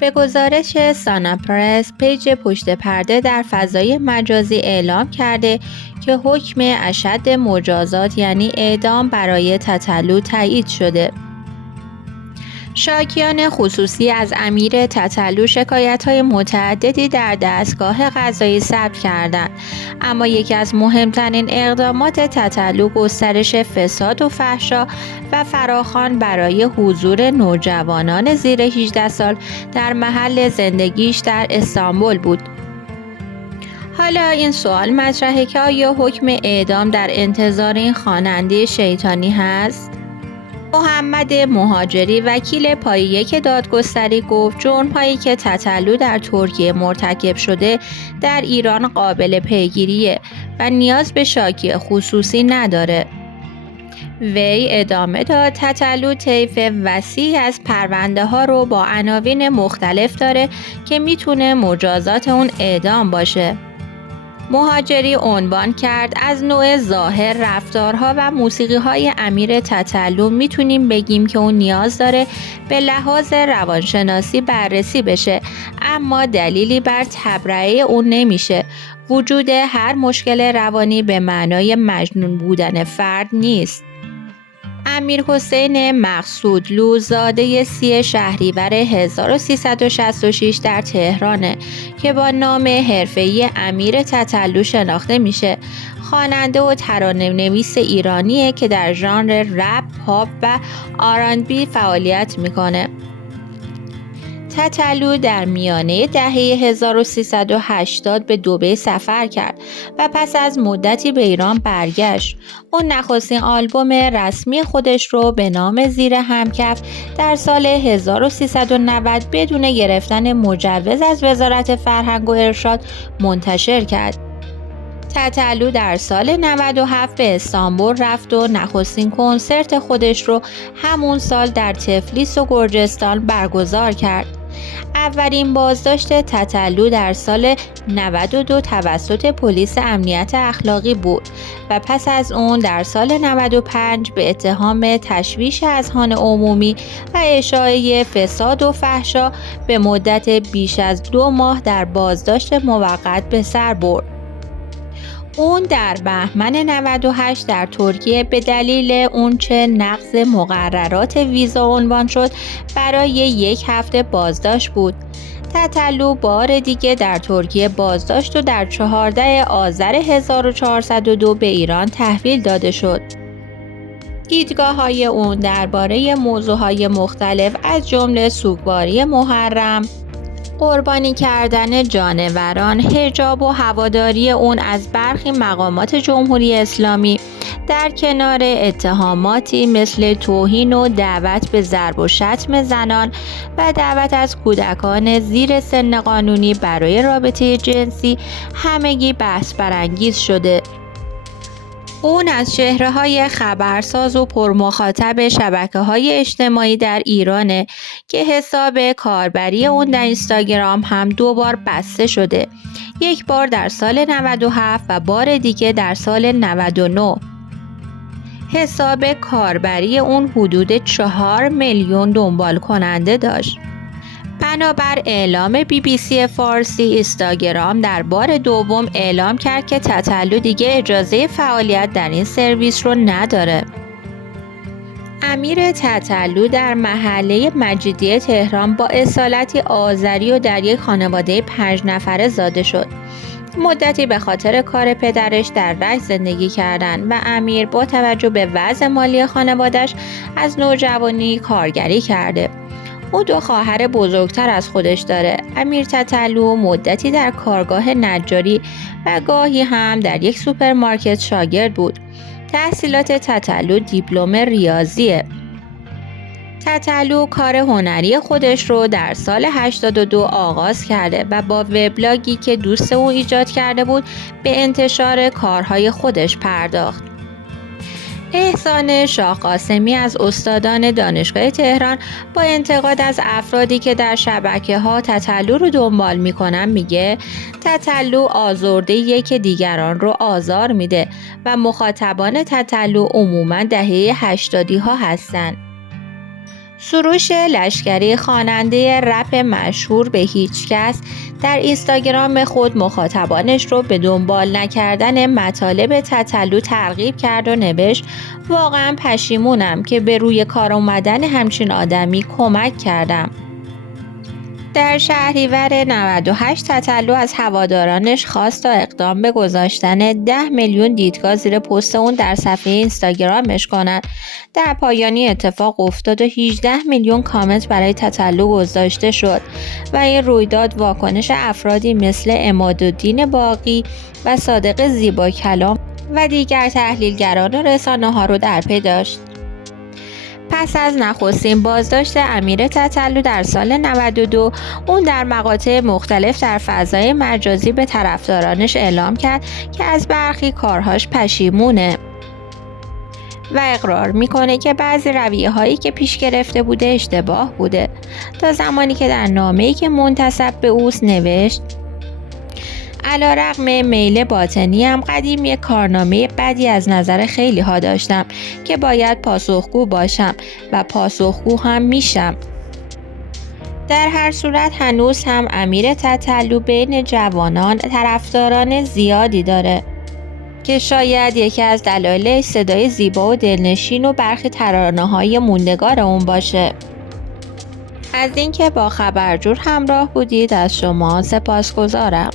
به گزارش سانا پرس، پیج پشت پرده در فضای مجازی اعلام کرده که حکم اشد مجازات یعنی اعدام برای تتلو تایید شده. شاکیان خصوصی از امیر تتلو شکایت‌های متعددی در دستگاه قضایی ثبت کردند، اما یکی از مهمترین اقدامات تتلو گسترش فساد و فحشا و فراخوان برای حضور نوجوانان زیر 18 سال در محل زندگیش در استانبول بود. حالا این سوال مطرحه که آیا حکم اعدام در انتظار این خواننده شیطانی هست؟ محمد مهاجری وکیل پای یک دادگستری گفت جرم‌هایی که تتلو در ترکیه مرتکب شده در ایران قابل پیگیریه و نیاز به شاکی خصوصی نداره. وی ادامه داد تتلو طیف وسیعی از پرونده ها رو با عناوین مختلف داره که میتونه مجازات اون اعدام باشه. مهاجری عنوان کرد از نوع ظاهر، رفتارها و موسیقی‌های امیر تتلو میتونیم بگیم که اون نیاز داره به لحاظ روانشناسی بررسی بشه، اما دلیلی بر تبرئه اون نمیشه. وجود هر مشکل روانی به معنای مجنون بودن فرد نیست. امیر حسین مقصودلو زاده 30 شهریور 1366 در تهرانه که با نام حرفه‌ای امیر تتلو شناخته میشه. خواننده و ترانه‌نویس ایرانیه که در ژانر رپ، پاپ و آر&بی فعالیت میکنه. تتلو در میانه دهه 1380 به دبی سفر کرد و پس از مدتی به ایران برگشت. اون نخستین آلبوم رسمی خودش رو به نام زیر همکف در سال 1390 بدون گرفتن مجوز از وزارت فرهنگ و ارشاد منتشر کرد. تتلو در سال 97 به استانبول رفت و نخستین کنسرت خودش رو همون سال در تفلیس و گرجستان برگزار کرد. اولین بازداشت تتلو در سال 92 توسط پلیس امنیت اخلاقی بود و پس از اون در سال 95 به اتهام تشویش اذهان عمومی و اشاعه فساد و فحشا به مدت بیش از 2 ماه در بازداشت موقت به سر برد. اون در بهمن 98 در ترکیه به دلیل اونچه نقض مقررات ویزا عنوان شد برای 1 هفته بازداشت بود. تتلو بار دیگه در ترکیه بازداشت و در 14 آذر 1402 به ایران تحویل داده شد. دیدگاه‌های اون درباره موضوعهای مختلف از جمله سوگواری محرم، قربانی کردن جانوران، حجاب و هواداری اون از برخی مقامات جمهوری اسلامی در کنار اتهاماتی مثل توهین و دعوت به ضرب و شتم زنان و دعوت از کودکان زیر سن قانونی برای رابطه جنسی همگی بحث برانگیز شده. اون از چهره‌های خبرساز و پرمخاطب شبکه‌های اجتماعی در ایرانه که حساب کاربری اون در اینستاگرام هم 2 بار بسته شده. 1 بار در سال 97 و بار دیگه در سال 99. حساب کاربری اون حدود 4 میلیون دنبال کننده داشت. بنابر اعلام BBC فارسی، اینستاگرام در بار دوم اعلام کرد که تتلو دیگه اجازه فعالیت در این سرویس رو نداره. امیر تتلو در محله مجیدیه تهران با اصالتی آذری و در یک خانواده 5 نفره زاده شد. مدتی به خاطر کار پدرش در رشت زندگی کردند و امیر با توجه به وضع مالی خانواده‌اش از نوجوانی کارگری کرده. او 2 خواهر بزرگتر از خودش داره. امیر تتلو مدتی در کارگاه نجاری و گاهی هم در یک سوپرمارکت شاگرد بود. تحصیلات تتلو دیپلم ریاضیه. تتلو کار هنری خودش رو در سال 82 آغاز کرده و با وبلاگی که دوست او ایجاد کرده بود به انتشار کارهای خودش پرداخت. احسان شاه قاسمی از استادان دانشگاه تهران با انتقاد از افرادی که در شبکه‌ها تتلو رو دنبال میکنن میگه تتلو آزرده‌ایه که دیگران رو آزار میده و مخاطبان تتلو عموما دهه 80 ها هستن. سروش لشکری خواننده رپ مشهور به هیچ کس در اینستاگرام خود مخاطبانش رو به دنبال نکردن مطالب تتلو ترغیب کرد و نوشت واقعا پشیمونم که به روی کار اومدن همچین آدمی کمک کردم. در شهریور 98 تتلو از هوادارانش خواست تا اقدام به گذاشتن 10 میلیون دیدگاه زیر پست اون در صفحه اینستاگرامش کنند. در پایانی اتفاق افتاد و 18 میلیون کامنت برای تتلو گذاشته شد و این رویداد واکنش افرادی مثل عمادالدین باقی و صادق زیبا کلام و دیگر تحلیلگران و رسانه‌ها رو در پی داشت. پس از نخستین بازداشت امیر تتلو در سال 92 اون در مقاطع مختلف در فضای مجازی به طرفدارانش اعلام کرد که از برخی کارهاش پشیمونه و اقرار میکنه که بعضی رویه هایی که پیش گرفته بوده اشتباه بوده، تا زمانی که در نامه‌ای که منتسب به اوست نوشت علیرغم میل باطنیم قدیم یک کارنامه بدی از نظر خیلی ها داشتم که باید پاسخگو باشم و پاسخگو هم میشم. در هر صورت هنوز هم امیر تتلو بین جوانان طرفداران زیادی داره که شاید یکی از دلایل صدای زیبا و دلنشین و برخی ترانه‌های موندگار اون باشه. از اینکه با خبرجور همراه بودید از شما سپاسگزارم.